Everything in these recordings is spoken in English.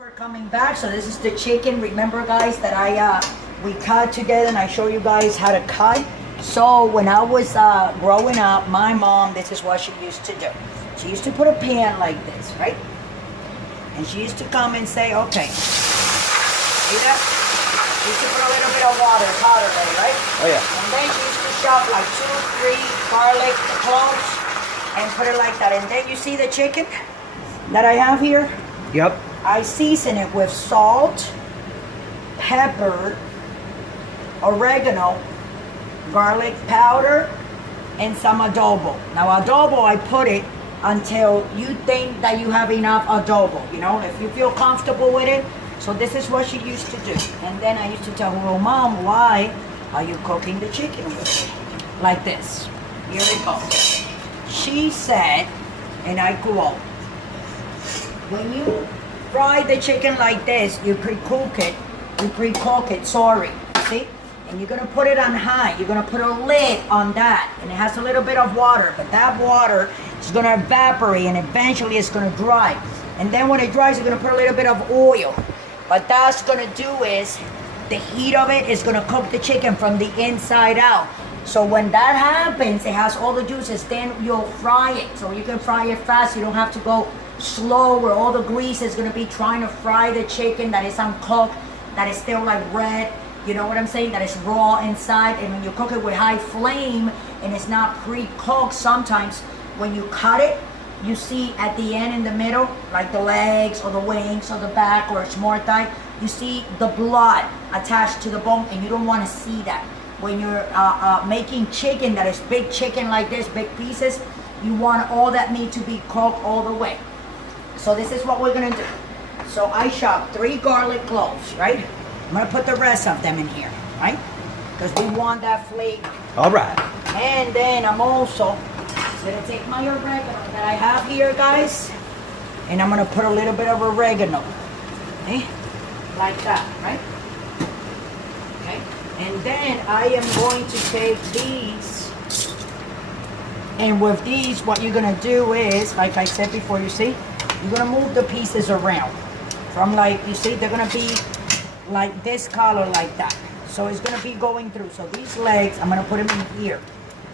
For coming back. So this is the chicken. Remember, guys, that we cut together, and I show you guys how to cut. So when I was growing up, my mom, this is what she used to do. She used to put a pan like this, right? And she used to come and say, okay, see that? She used to put a little bit of water, hot already, right? Oh yeah. And then she used to chop like 2, 3 garlic cloves and put it like that. And then you see the chicken that I have here? Yep. I season it with salt, pepper, oregano, garlic powder, and some adobo. Now adobo, I put it until you think that you have enough adobo, you know, if you feel comfortable with it. So this is what she used to do. And then I used to tell her, well, Mom, why are you cooking the chicken with me? Like this. Here it goes. She said, and I quote, when you fry the chicken like this, you pre-cook it, sorry, see? And you're gonna put it on high. You're gonna put a lid on that, and it has a little bit of water, but that water is gonna evaporate, and eventually it's gonna dry. And then when it dries, you're gonna put a little bit of oil. What that's gonna do is, the heat of it is gonna cook the chicken from the inside out. So when that happens, it has all the juices, then you'll fry it. So you can fry it fast, you don't have to go slow where all the grease is gonna be trying to fry the chicken that is uncooked, that is still like red, you know what I'm saying, that is raw inside. And when you cook it with high flame and it's not pre-cooked, sometimes when you cut it, you see at the end in the middle, like the legs or the wings or the back or it's more tight, you see the blood attached to the bone, and you don't want to see that. When you're making chicken that is big chicken like this, big pieces, you want all that meat to be cooked all the way. So this is what we're gonna do. So I chopped 3 garlic cloves, right? I'm gonna put the rest of them in here, right? Because we want that flavor. All right. And then I'm also gonna take my oregano that I have here, guys, and I'm gonna put a little bit of oregano, okay? Like that, right? Okay. And then I am going to take these, and with these, what you're gonna do is, like I said before, you see, you're gonna move the pieces around from, like, you see, they're gonna be like this color, like that. So it's gonna be going through. So these legs, I'm gonna put them in here.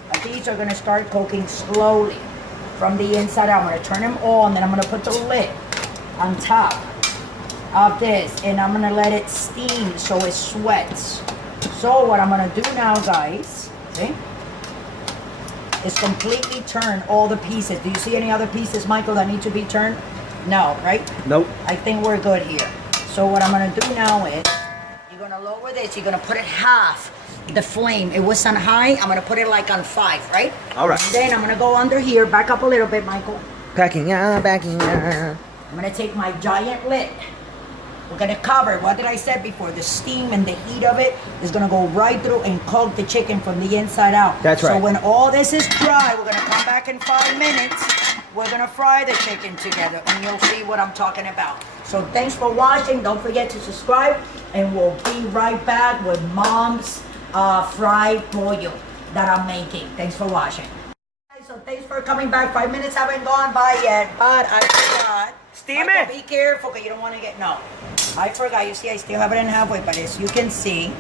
But these are gonna start cooking slowly from the inside out. I'm gonna turn them on, then I'm gonna put the lid on top of this, and I'm gonna let it steam so it sweats. So what I'm gonna do now, guys, see, is completely turn all the pieces. Do you see any other pieces, Michael, that need to be turned? No, right? Nope. I think we're good here. So what I'm gonna do now is, you're gonna lower this, you're gonna put it half the flame. It was on high, I'm gonna put it like on 5, right? All right. And then I'm gonna go under here, back up a little bit, Michael. Backing up, backing up. I'm gonna take my giant lid. We're gonna cover, what did I say before? The steam and the heat of it is gonna go right through and cook the chicken from the inside out. That's right. So when all this is dry, we're gonna come back in 5 minutes. We're gonna fry the chicken together, and you'll see what I'm talking about. So thanks for watching. Don't forget to subscribe, and we'll be right back with Mom's fried pollo that I'm making. Thanks for watching. So thanks for coming back. 5 minutes haven't gone by yet, but I forgot. Steam Michael, it. be careful, because you don't want to get, no. I forgot. You see, I still have it in halfway, but as you can see,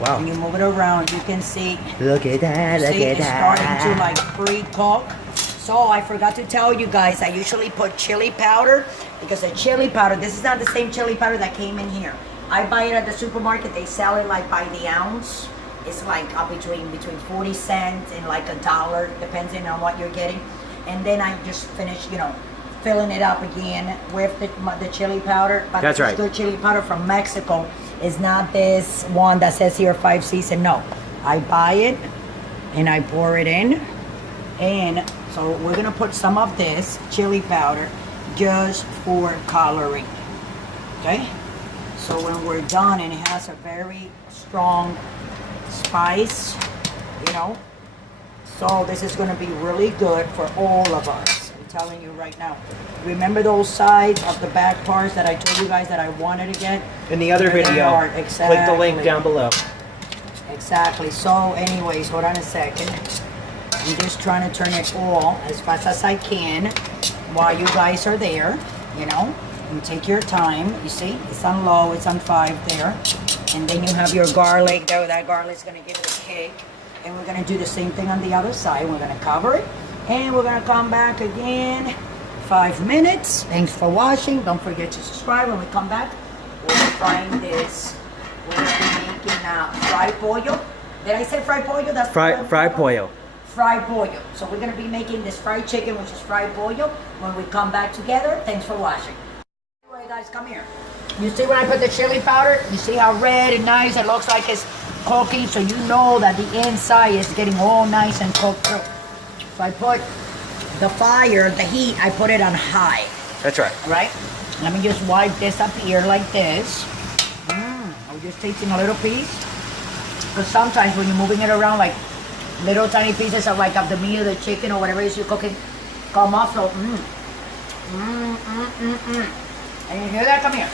Wow. when you move it around, you can see, Look at that, look see, at it's that. starting to like pre-cook. So I forgot to tell you guys, I usually put chili powder, because the chili powder, this is not the same chili powder that came in here. I buy it at the supermarket. They sell it like by the ounce. It's like between 40 cents and like $1, depending on what you're getting. And then I just finish, you know, filling it up again with the chili powder. But That's right. Good chili powder from Mexico is not this one that says here 5 season. No, I buy it and I pour it in. And so we're gonna put some of this chili powder just for coloring, okay? So when we're done, and it has a very strong spice, you know, so this is gonna be really good for all of us. I'm telling you right now. Remember those sides of the back parts that I told you guys that I wanted to get? In the other There they video, are. Exactly. click the link down below. Exactly. So anyways, hold on a second. I'm just trying to turn it all as fast as I can while you guys are there, you know. And take your time. You see, it's on low, it's on 5 there. And then you have your garlic. Though that garlic's gonna give it a kick. And we're gonna do the same thing on the other side. We're gonna cover it, and we're gonna come back again. 5 minutes. Thanks for watching. Don't forget to subscribe. When we come back, we'll be frying this. We're gonna be making fried pollo. Did I say fried pollo? That's Fried pollo. Fried pollo. So we're gonna be making this fried chicken, which is fried pollo, when we come back together. Thanks for watching. Anyway, guys, come here. You see when I put the chili powder? You see how red and nice it looks like it's cooking, so you know that the inside is getting all nice and cooked through. So I put the fire, the heat, I put it on high. That's right. Right? Let me just wipe this up here like this. I'm just taking a little piece. Because sometimes when you're moving it around, like little tiny pieces of like of the meat of the chicken or whatever it is you're cooking, come off. So, And you hear that? Come here.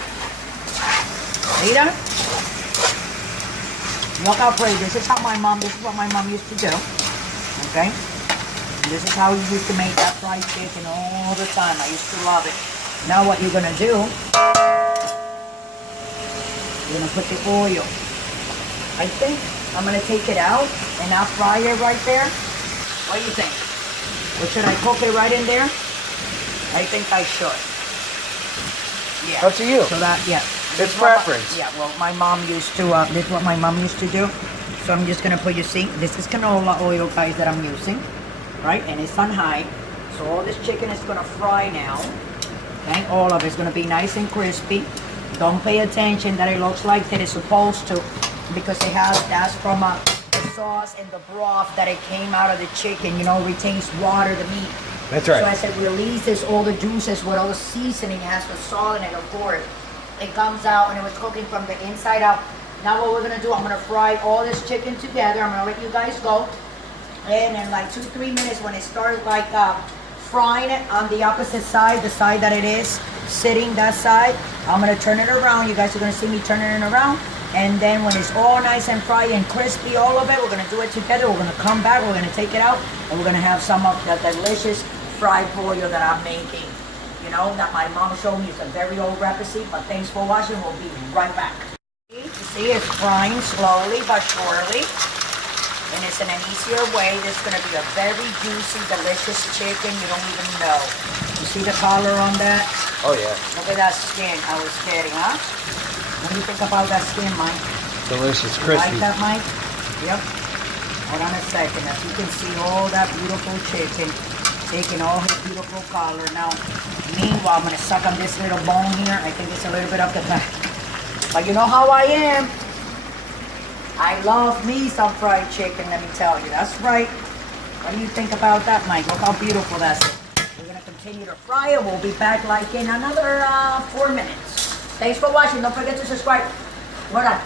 See that? Look how pretty. This is what my mom used to do. Okay? And this is how we used to make that fried chicken all the time. I used to love it. Now what you're gonna do, you're gonna put the oil. I think I'm gonna take it out and I'll fry it right there. What do you think? Or should I cook it right in there? I think I should. Yeah. Up to you. So that, yeah. It's preference. Yeah, well, my mom used to, this is what my mom used to do. So I'm just gonna put, you see, this is canola oil, guys, that I'm using, right? And it's on high. So all this chicken is gonna fry now. Okay, all of it's gonna be nice and crispy. Don't pay attention that it looks like that it's supposed to, because it has, that's from the sauce and the broth that it came out of the chicken, you know, retains water, the meat. That's right. So as it releases all the juices with all the seasoning, it has the salt in it, of course. It comes out and it was cooking from the inside out. Now what we're gonna do, I'm gonna fry all this chicken together. I'm gonna let you guys go. And in like 2-3 minutes, when it starts like frying it on the opposite side, the side that it is sitting, that side, I'm gonna turn it around. You guys are gonna see me turning it around. And then when it's all nice and fried and crispy, all of it, we're gonna do it together. We're gonna come back, we're gonna take it out, and we're gonna have some of the delicious fried pollo that I'm making. You know, that my mom showed me. It's a very old recipe, but thanks for watching. We'll be right back. You see, it's frying slowly but surely. And it's in an easier way. This is gonna be a very juicy, delicious chicken. You don't even know. You see the color on that? Oh yeah. Look at that skin. I was kidding, huh? What do you think about that skin, Mike? Delicious, You crispy. like that, Mike? Yep. Hold on a second. As you can see, all that beautiful chicken taking all his beautiful color. Now, meanwhile, I'm gonna suck on this little bone here. I think it's a little bit of the back. But you know how I am. I love me some fried chicken, let me tell you. That's right. What do you think about that, Mike? Look how beautiful that's it. We're gonna continue to fry it. We'll be back like in another 4 minutes. Thanks for watching. Don't forget to subscribe. What up?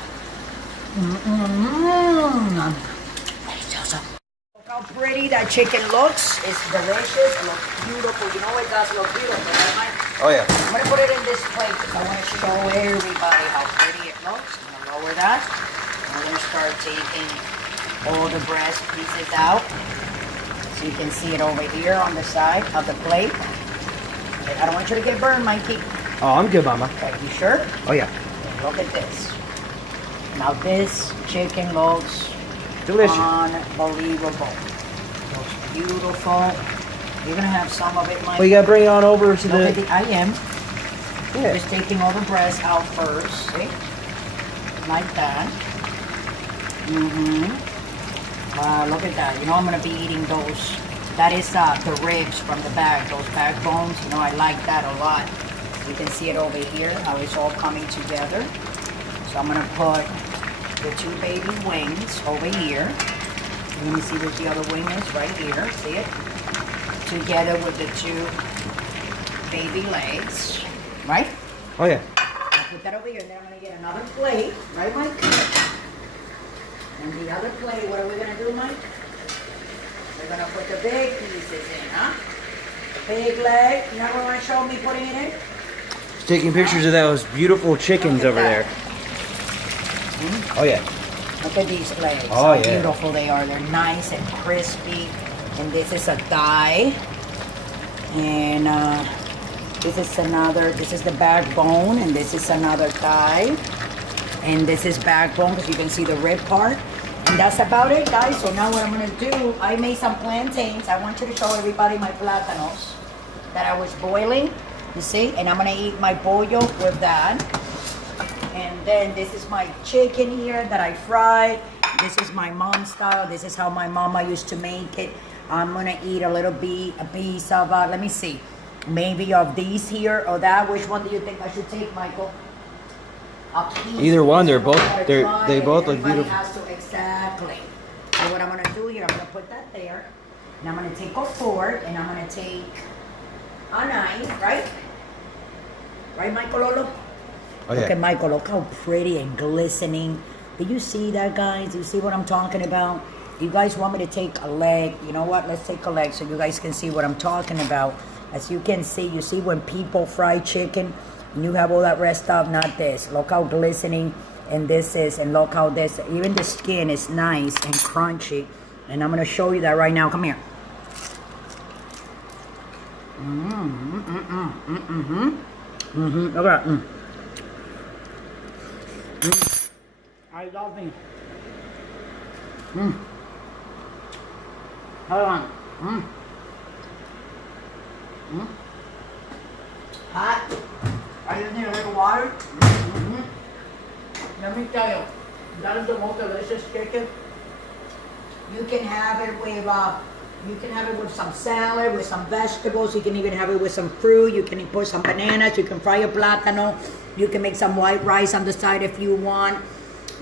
Look how pretty that chicken looks. It's delicious. It looks beautiful. You know it does look beautiful, right, Mike? Oh yeah. I'm gonna put it in this plate because I want to show everybody how pretty it looks. I'm gonna lower that. We're gonna start taking all the breast pieces out. So you can see it over here on the side of the plate. Okay, I don't want you to get burned, Mikey. Oh, I'm good, Mama. Okay, you sure? Oh yeah. Okay, look at this. Now this chicken looks Delicious. unbelievable. Looks beautiful. You're gonna have some of it, Mike. Well, you gotta bring it on over to Look at the. I am. Yeah. Just taking all the breast out first, see? Like that. Look at that. You know I'm gonna be eating those. That is the ribs from the back, those backbones. You know I like that a lot. You can see it over here, how it's all coming together. So I'm gonna put the 2 baby wings over here. You're gonna see where the other wing is, right here. See it? Together with the 2 baby legs, right? Oh yeah. I'll put that over here, and then I'm gonna get another plate, right, Mike? And the other plate, what are we gonna do, Mike? We're gonna put the big pieces in, huh? The big leg. You never wanna show me putting it in? Taking pictures of those beautiful chickens over there. Oh yeah. Look at these legs. Oh, How yeah. beautiful they are. They're nice and crispy. And this is a thigh. And This is the backbone, and this is another thigh. And this is backbone, because you can see the rib part. And that's about it, guys. So now what I'm gonna do, I made some plantains. I want you to show everybody my plátanos that I was boiling, you see? And I'm gonna eat my pollo with that. And then this is my chicken here that I fried. This is my mom's style. This is how my mama used to make it. I'm gonna eat a piece of, let me see, maybe of these here or that. Which one do you think I should take, Michael? A piece. Either one. They both look Everybody beautiful. has to, exactly. So what I'm gonna do here, I'm gonna put that there, and I'm gonna take a fork, and I'm gonna take a knife, right? Right, Michael Lolo? Oh, yeah. Look at Michael, look how pretty and glistening. Do you see that, guys? Do you see what I'm talking about? You guys want me to take a leg? You know what? Let's take a leg so you guys can see what I'm talking about. As you can see, you see when people fry chicken, and you have all that red stuff, not this. Look how glistening and this is, and look how this, even the skin is nice and crunchy. And I'm gonna show you that right now. Come here. Look at that. I love it. Hold on. Hot. I just need a little water. Let me tell you, that is the most delicious chicken. You can have it with some salad, with some vegetables. You can even have it with some fruit. You can put some bananas. You can fry a plátano. You can make some white rice on the side if you want.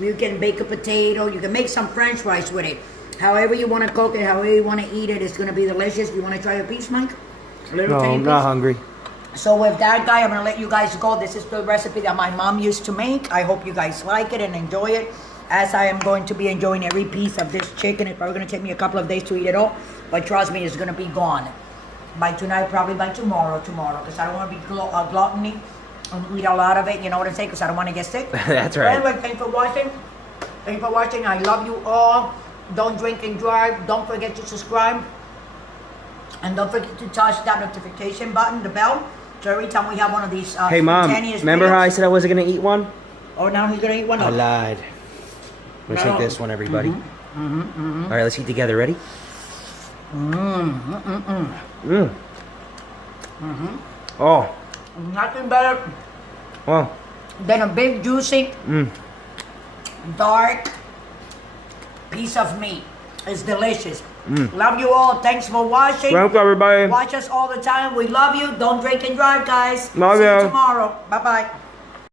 You can bake a potato. You can make some French fries with it. However you want to cook it, however you want to eat it, it's going to be delicious. You want to try a piece, Mike? No, I'm not hungry. So with that, guy, I'm going to let you guys go. This is the recipe that my mom used to make. I hope you guys like it and enjoy it, as I am going to be enjoying every piece of this chicken. It's probably going to take me a couple of days to eat it all, but trust me, it's going to be gone by tonight, probably by tomorrow, because I don't want to be gluttony and eat a lot of it, you know what I'm saying, because I don't want to get sick. That's right. Anyway, thanks for watching. Thanks for watching. I love you all. Don't drink and drive. Don't forget to subscribe. And don't forget to touch that notification button, the bell. So every time we have one of these Hey, Mom, remember how I said I wasn't going to eat one? Oh, now he's going to eat one? I lied. I'm going to take this one, everybody. All right, let's eat together. Ready? Oh. Nothing better Oh. than a big, juicy, dark piece of meat. It's delicious. Love you all. Thanks for watching. Welcome, everybody. Watch us all the time. We love you. Don't drink and drive, guys. Love See you. you tomorrow. Bye-bye.